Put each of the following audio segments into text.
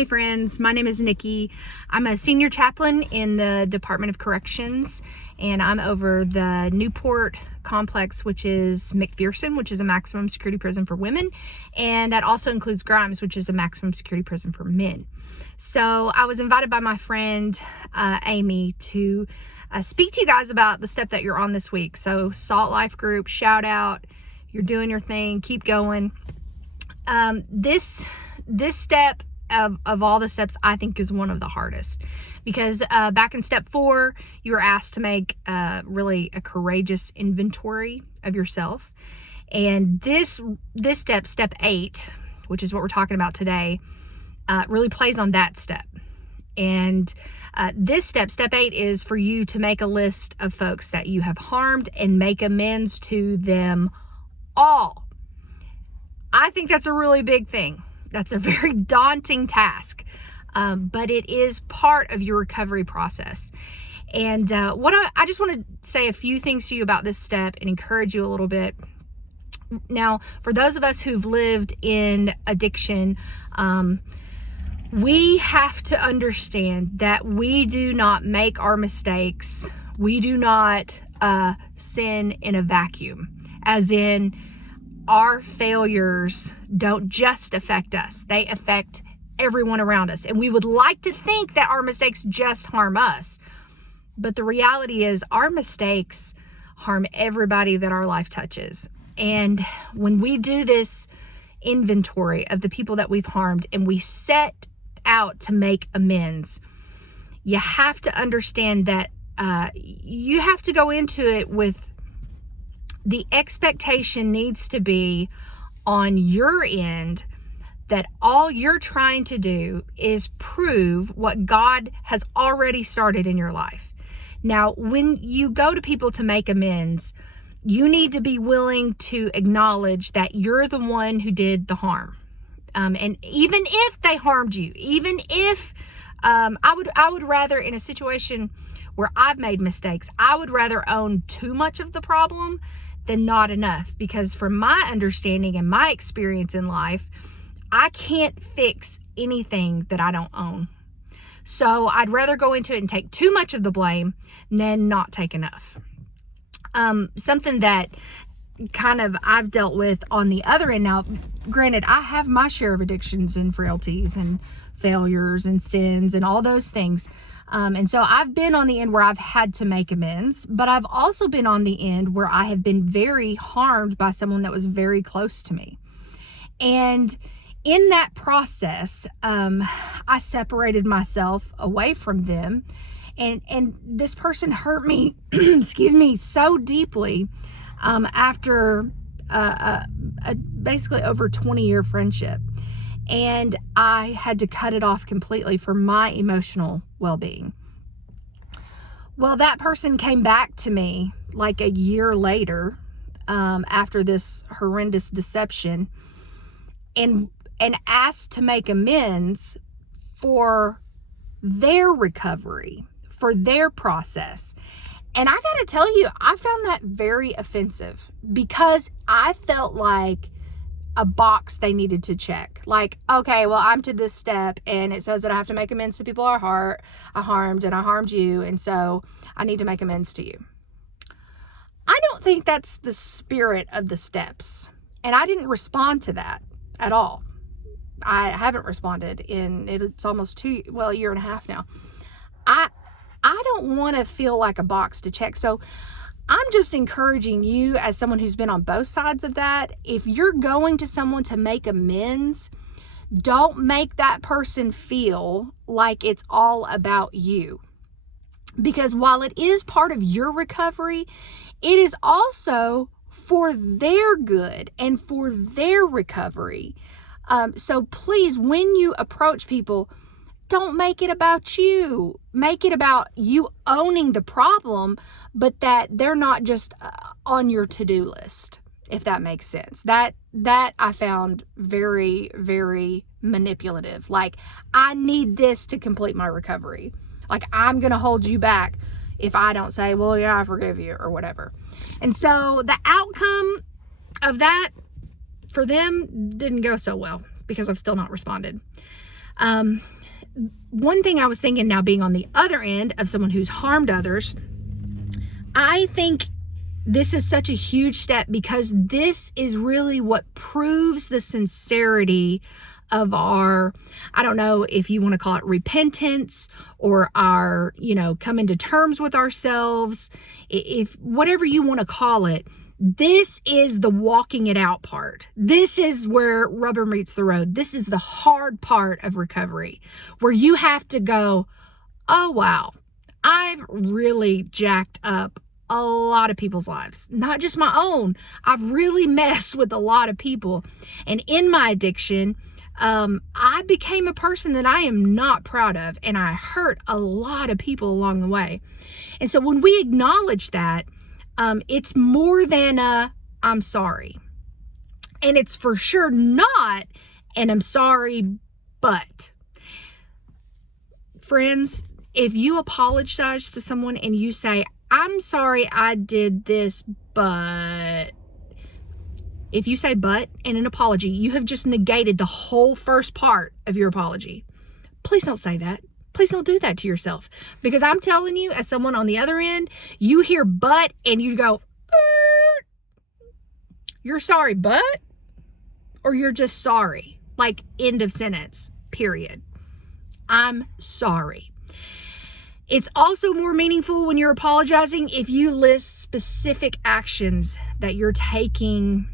Hey friends, my name is Nikki. I'm a senior chaplain in the Department of Corrections, and I'm over the Newport complex, which is McPherson, which is a maximum security prison for women, and that also includes Grimes, which is a maximum security prison for men. So I was invited by my friend Amy to speak to you guys about the step that you're on this week. So Saltlife group, shout out, you're doing your thing, keep going. This step of all the steps, I think, is one of the hardest, because back in step 4, you were asked to make really a courageous inventory of yourself. And this step 8, which is what we're talking about today, really plays on that step. And this step 8, is for you to make a list of folks that you have harmed and make amends to them all. I think that's a really big thing. That's a very daunting task, but it is part of your recovery process. And I just want to say a few things to you about this step and encourage you a little bit. Now, for those of us who've lived in addiction, we have to understand that we do not make our mistakes. We do not sin in a vacuum, as in, our failures don't just affect us. They affect everyone around us. And we would like to think that our mistakes just harm us. But the reality is our mistakes harm everybody that our life touches. And when we do this inventory of the people that we've harmed and we set out to make amends, you have to understand that you have to go into it with the expectation needs to be on your end that all you're trying to do is prove what God has already started in your life. Now, when you go to people to make amends, you need to be willing to acknowledge that you're the one who did the harm. And even if they harmed you, even if I would rather, in a situation where I've made mistakes, I would rather own too much of the problem than not enough, because from my understanding and my experience in life, I can't fix anything that I don't own. So I'd rather go into it and take too much of the blame than not take enough. Something that kind of I've dealt with on the other end. Now, granted, I have my share of addictions and frailties and failures and sins and all those things. And so I've been on the end where I've had to make amends, but I've also been on the end where I have been very harmed by someone that was very close to me. And in that process, I separated myself away from them. And this person hurt me, excuse me, so deeply after basically over 20-year friendship. And I had to cut it off completely for my emotional well-being. Well, that person came back to me like a year later, after this horrendous deception, and asked to make amends for their recovery, for their process. And I got to tell you, I found that very offensive, because I felt like a box they needed to check. Like, okay, well, I'm to this step and it says that I have to make amends to people I harmed, and I harmed you, and so I need to make amends to you. I don't think that's the spirit of the steps. And I didn't respond to that at all. I haven't responded it's almost a year and a half now. I don't want to feel like a box to check. So I'm just encouraging you, as someone who's been on both sides of that, if you're going to someone to make amends, don't make that person feel like it's all about you. Because while it is part of your recovery, it is also for their good and for their recovery. So please, when you approach people, don't make it about you. Make it about you owning the problem, but that they're not just on your to-do list, if that makes sense. That I found very, very manipulative. Like, I need this to complete my recovery. Like, I'm going to hold you back if I don't say, well, yeah, I forgive you, or whatever. And so the outcome of that for them didn't go so well, because I've still not responded. One thing I was thinking now, being on the other end of someone who's harmed others, I think this is such a huge step, because this is really what proves the sincerity of our, I don't know if you want to call it repentance, or our, coming to terms with ourselves, if whatever you want to call it. This is the walking it out part. This is where rubber meets the road. This is the hard part of recovery, where you have to go, oh, wow, I've really jacked up a lot of people's lives, not just my own. I've really messed with a lot of people. And in my addiction, I became a person that I am not proud of, and I hurt a lot of people along the way. And so when we acknowledge that, it's more than a I'm sorry. And it's for sure not an I'm sorry, but. Friends, if you apologize to someone and you say, I'm sorry I did this, but. If you say but in an apology, you have just negated the whole first part of your apology. Please don't say that. Please don't do that to yourself. Because I'm telling you, as someone on the other end, you hear but and you go, you're sorry, but? Or you're just sorry. Like, end of sentence, period. I'm sorry. It's also more meaningful when you're apologizing if you list specific actions that you're taking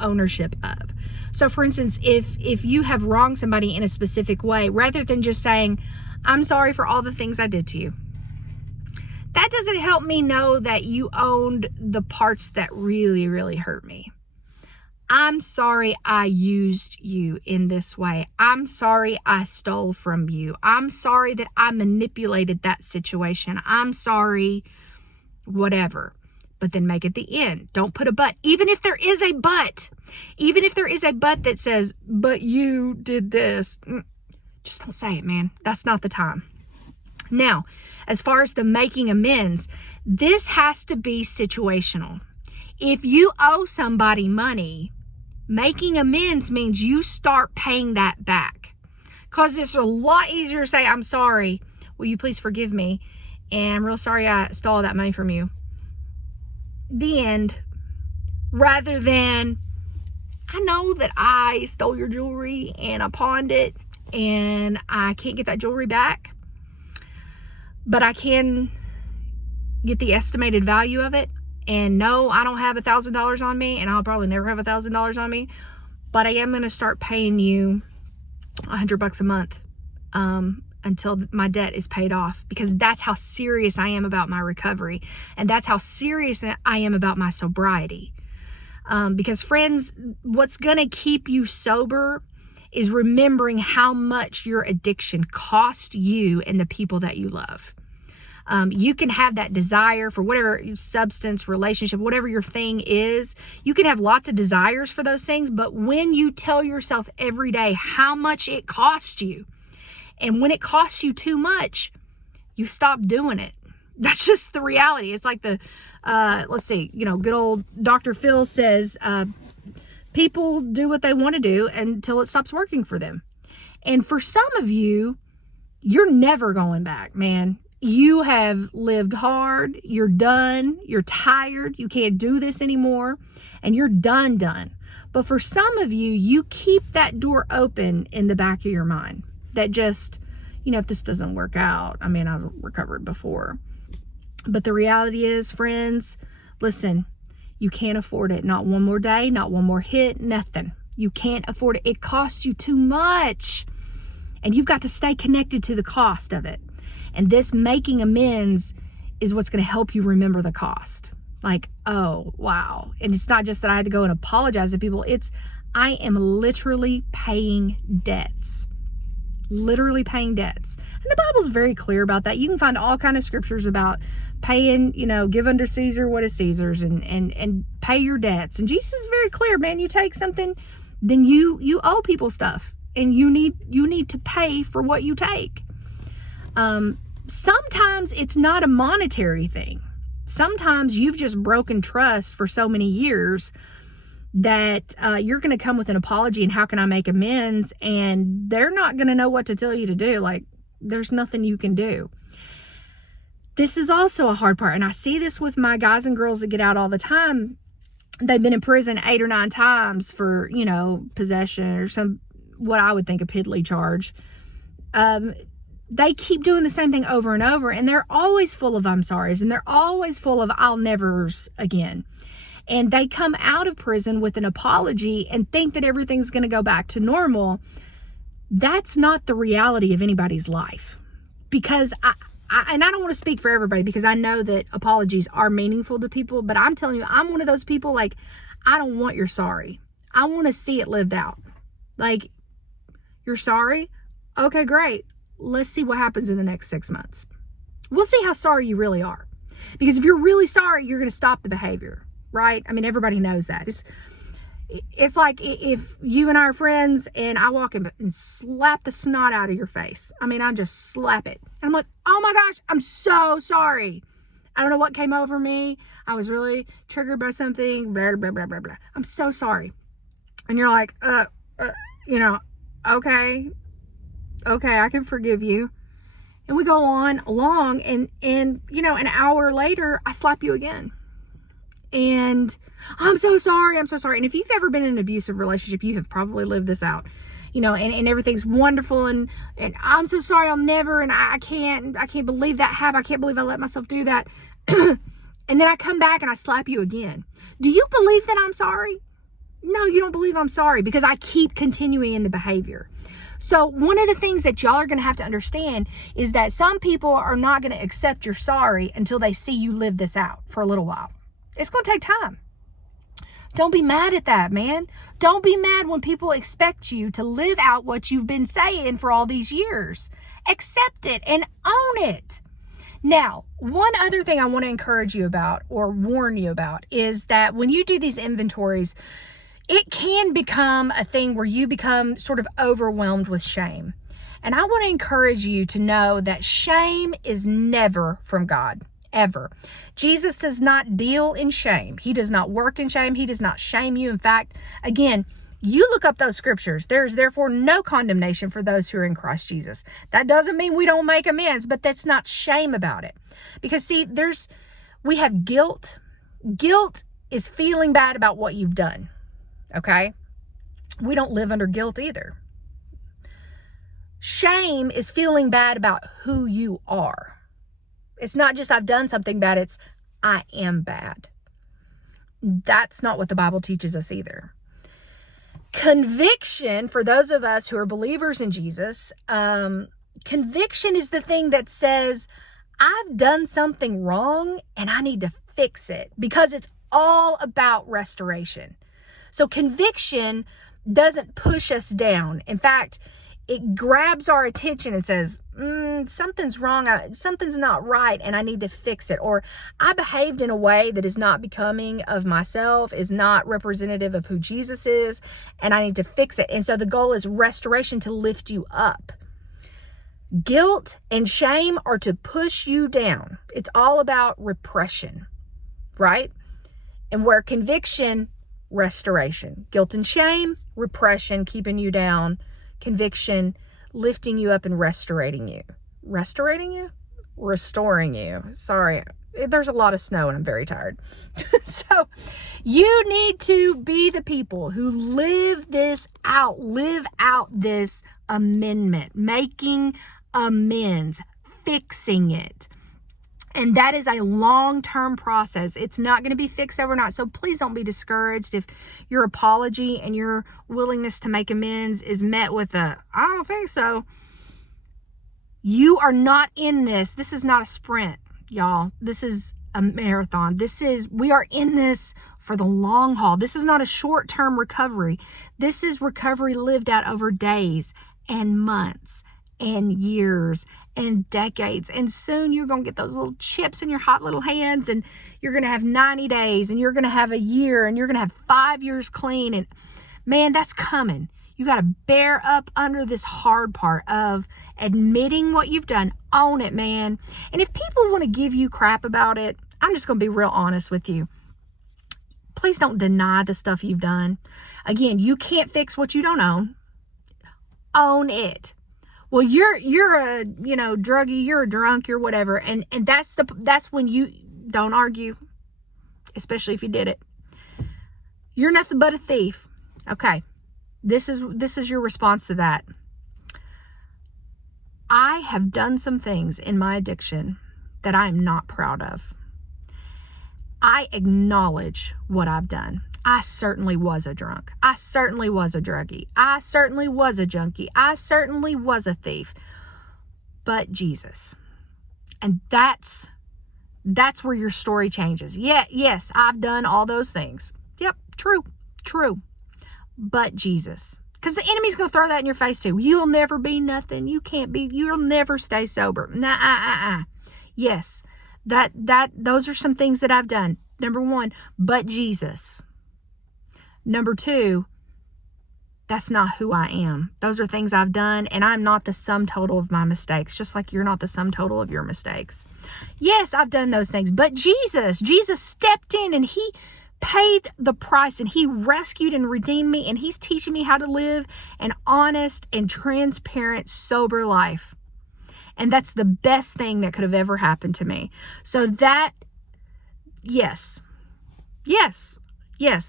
ownership of. So for instance, if you have wronged somebody in a specific way, rather than just saying, I'm sorry for all the things I did to you, that doesn't help me know that you owned the parts that really, really hurt me. I'm sorry I used you in this way. I'm sorry I stole from you. I'm sorry that I manipulated that situation. I'm sorry, whatever. But then make it the end. Don't put a but. Even if there is a but. Even if there is a but that says, but you did this. Just don't say it, man. That's not the time. Now, as far as the making amends, this has to be situational. If you owe somebody money, making amends means you start paying that back. Because it's a lot easier to say, I'm sorry. Will you please forgive me? And I'm real sorry I stole that money from you. The end. Rather than, I know that I stole your jewelry and I pawned it and I can't get that jewelry back, but I can get the estimated value of it. And no, I don't have $1,000 on me, and I'll probably never have $1,000 on me, but I am going to start paying you $100 a month until my debt is paid off, because that's how serious I am about my recovery, and that's how serious I am about my sobriety. Because friends, what's going to keep you sober is remembering how much your addiction cost you and the people that you love. You can have that desire for whatever substance, relationship, whatever your thing is. You can have lots of desires for those things, but when you tell yourself every day how much it costs you, and when it costs you too much, you stop doing it. That's just the reality. It's like the, let's see, good old Dr. Phil says, people do what they want to do until it stops working for them. And for some of you, you're never going back, man. You have lived hard, you're done, you're tired, you can't do this anymore, and you're done. But for some of you, you keep that door open in the back of your mind that just, if this doesn't work out, I've recovered before. But the reality is, friends, listen, you can't afford it. Not one more day, not one more hit, nothing. You can't afford it. It costs you too much. And you've got to stay connected to the cost of it. And this making amends is what's going to help you remember the cost. Like, oh, wow. And it's not just that I had to go and apologize to people. It's, I am literally paying debts. Literally paying debts. And the Bible's very clear about that. You can find all kind of scriptures about paying, give unto Caesar what is Caesar's, and pay your debts. And Jesus is very clear, man. You take something, then you owe people stuff. And you need to pay for what you take. Sometimes it's not a monetary thing. Sometimes you've just broken trust for so many years that you're going to come with an apology and how can I make amends, and they're not going to know what to tell you to do. Like, there's nothing you can do. This is also a hard part, and I see this with my guys and girls that get out all the time. They've been in prison 8 or 9 times for, possession or some, what I would think a piddly charge. They keep doing the same thing over and over, and they're always full of I'm sorry's, and they're always full of I'll never's again. And they come out of prison with an apology and think that everything's going to go back to normal. That's not the reality of anybody's life. Because I don't want to speak for everybody, because I know that apologies are meaningful to people, but I'm telling you, I'm one of those people, like, I don't want your sorry. I want to see it lived out. Like, you're sorry? Okay, great. Let's see what happens in the next 6 months. We'll see how sorry you really are. Because if you're really sorry, you're going to stop the behavior, right? I mean, everybody knows that. It's like if you and I are friends and I walk in and slap the snot out of your face. I mean, I just slap it. And I'm like, oh my gosh, I'm so sorry. I don't know what came over me. I was really triggered by something, blah, blah, blah, blah, blah. I'm so sorry. And you're like, okay, I can forgive you. And we go on along and an hour later, I slap you again. And I'm so sorry. And if you've ever been in an abusive relationship, you have probably lived this out, and everything's wonderful. And I'm so sorry. I'll never, and I can't believe that happened. I can't believe I let myself do that. And then I come back and I slap you again. Do you believe that I'm sorry? No, you don't believe I'm sorry, because I keep continuing in the behavior. So one of the things that y'all are going to have to understand is that some people are not going to accept your sorry until they see you live this out for a little while. It's going to take time. Don't be mad at that, man. Don't be mad when people expect you to live out what you've been saying for all these years. Accept it and own it. Now, one other thing I want to encourage you about or warn you about is that when you do these inventories, it can become a thing where you become sort of overwhelmed with shame. And I want to encourage you to know that shame is never from God. Ever. Jesus does not deal in shame. He does not work in shame. He does not shame you. In fact, again, you look up those scriptures. There is therefore no condemnation for those who are in Christ Jesus. That doesn't mean we don't make amends, but that's not shame about it. Because see, we have guilt. Guilt is feeling bad about what you've done. Okay? We don't live under guilt either. Shame is feeling bad about who you are. It's not just I've done something bad, it's I am bad. That's not what the Bible teaches us either. Conviction, for those of us who are believers in Jesus, conviction is the thing that says, I've done something wrong and I need to fix it, because it's all about restoration. So conviction doesn't push us down. In fact, it grabs our attention and says, something's wrong, something's not right, and I need to fix it. Or I behaved in a way that is not becoming of myself, is not representative of who Jesus is, and I need to fix it. And so the goal is restoration, to lift you up. Guilt and shame are to push you down. It's all about repression, right? And where conviction, restoration. Guilt and shame, repression, keeping you down. Conviction, lifting you up and restoring you. Restoring you? Restoring you. Sorry. There's a lot of snow and I'm very tired. So you need to be the people who live this out. Live out this amendment. Making amends. Fixing it. And that is a long-term process. It's not going to be fixed overnight. So please don't be discouraged if your apology and your willingness to make amends is met with I don't think so. You are not in this. This is not a sprint, y'all. This is a marathon. We are in this for the long haul. This is not a short-term recovery. This is recovery lived out over days and months and years and decades. And soon you're going to get those little chips in your hot little hands, and you're going to have 90 days, and you're going to have a year, and you're going to have 5 years clean. And man, that's coming. You got to bear up under this hard part of admitting what you've done. Own it, man. And if people want to give you crap about it, I'm just going to be real honest with you. Please don't deny the stuff you've done. Again, you can't fix what you don't own. Own it. Well, you're a, druggie, you're a drunk, you're whatever. And that's when you don't argue, especially if you did it. You're nothing but a thief. Okay. This is your response to that. I have done some things in my addiction that I am not proud of. I acknowledge what I've done. I certainly was a drunk. I certainly was a druggie. I certainly was a junkie. I certainly was a thief. But Jesus. And that's where your story changes. Yeah, yes, I've done all those things. Yep, true. But Jesus. Because the enemy's going to throw that in your face too. You'll never be nothing. You'll never stay sober. Yes, those are some things that I've done. Number one, but Jesus. Number two, that's not who I am. Those are things I've done, and I'm not the sum total of my mistakes, just like you're not the sum total of your mistakes. Yes, I've done those things, but Jesus stepped in and he paid the price, and he rescued and redeemed me, and he's teaching me how to live an honest and transparent, sober life. And that's the best thing that could have ever happened to me. So that, yes,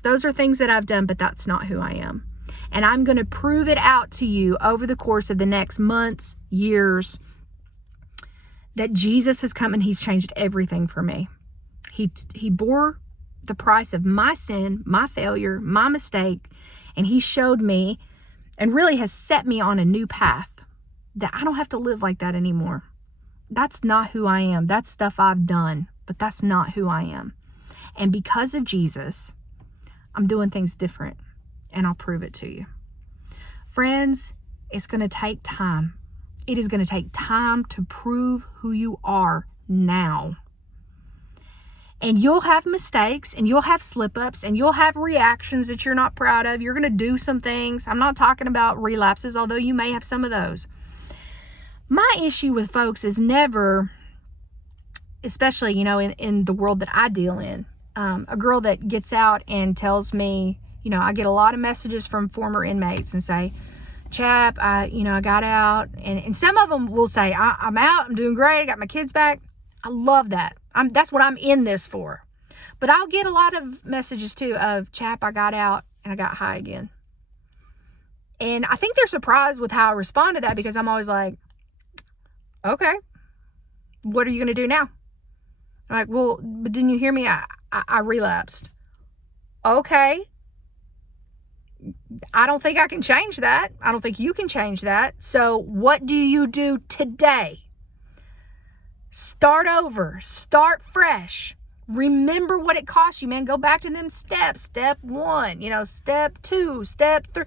those are things that I've done, but that's not who I am. And I'm going to prove it out to you over the course of the next months, years, that Jesus has come and he's changed everything for me. He bore the price of my sin, my failure, my mistake, and he showed me and really has set me on a new path that I don't have to live like that anymore. That's not who I am. That's stuff I've done, but that's not who I am. And because of Jesus, I'm doing things different, and I'll prove it to you. Friends, it's going to take time. It is going to take time to prove who you are now. And you'll have mistakes, and you'll have slip-ups, and you'll have reactions that you're not proud of. You're going to do some things. I'm not talking about relapses, although you may have some of those. My issue with folks is never, especially, in the world that I deal in, a girl that gets out and tells me, I get a lot of messages from former inmates and say, Chap, I got out. And some of them will say, I'm out, I'm doing great, I got my kids back. I love that. That's what I'm in this for. But I'll get a lot of messages too of, Chap, I got out and I got high again. And I think they're surprised with how I respond to that, because I'm always like, okay, what are you going to do now? I'm like, well, but didn't you hear me? I relapsed. Okay. I don't think I can change that. I don't think you can change that. So what do you do today? Start over. Start fresh. Remember what it cost you, man. Go back to them steps. Step 1, step 2, step 3.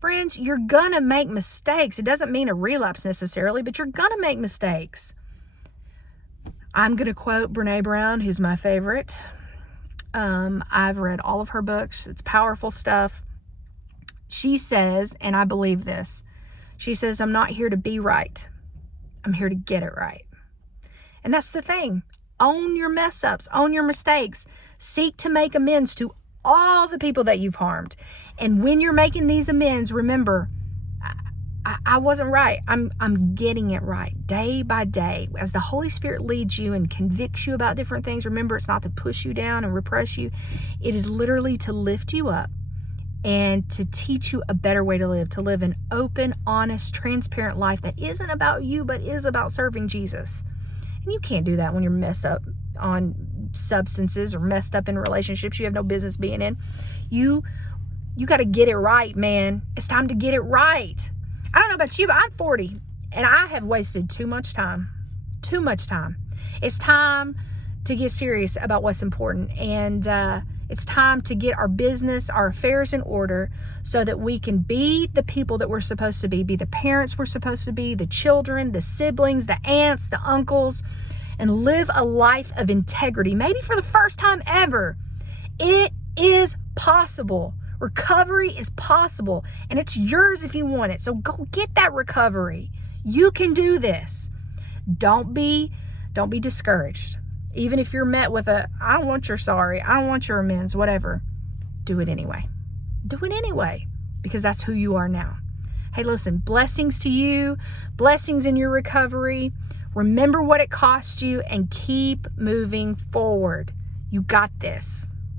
Friends, you're going to make mistakes. It doesn't mean a relapse necessarily, but you're going to make mistakes. I'm going to quote Brené Brown, who's my favorite. I've read all of her books. It's powerful stuff. She says, and I believe this, she says, I'm not here to be right. I'm here to get it right. And that's the thing. Own your mess ups. Own your mistakes. Seek to make amends to all the people that you've harmed. And when you're making these amends, remember, I wasn't right. I'm getting it right day by day. As the Holy Spirit leads you and convicts you about different things, remember, it's not to push you down and repress you. It is literally to lift you up and to teach you a better way to live an open, honest, transparent life that isn't about you, but is about serving Jesus. And you can't do that when you're messed up on substances or messed up in relationships you have no business being in. You got to get it right, man. It's time to get it right. I don't know about you, but I'm 40 and I have wasted too much time. Too much time. It's time to get serious about what's important. And it's time to get our business, our affairs in order so that we can be the people that we're supposed to be the parents we're supposed to be, the children, the siblings, the aunts, the uncles, and live a life of integrity. Maybe for the first time ever. It is possible. Recovery is possible, and it's yours if you want it. So go get that recovery. You can do this. Don't be discouraged. Even if you're met with I don't want your sorry, I don't want your amends, whatever, do it anyway. Do it anyway, because that's who you are now. Hey, listen, blessings to you, blessings in your recovery. Remember what it cost you and keep moving forward. You got this.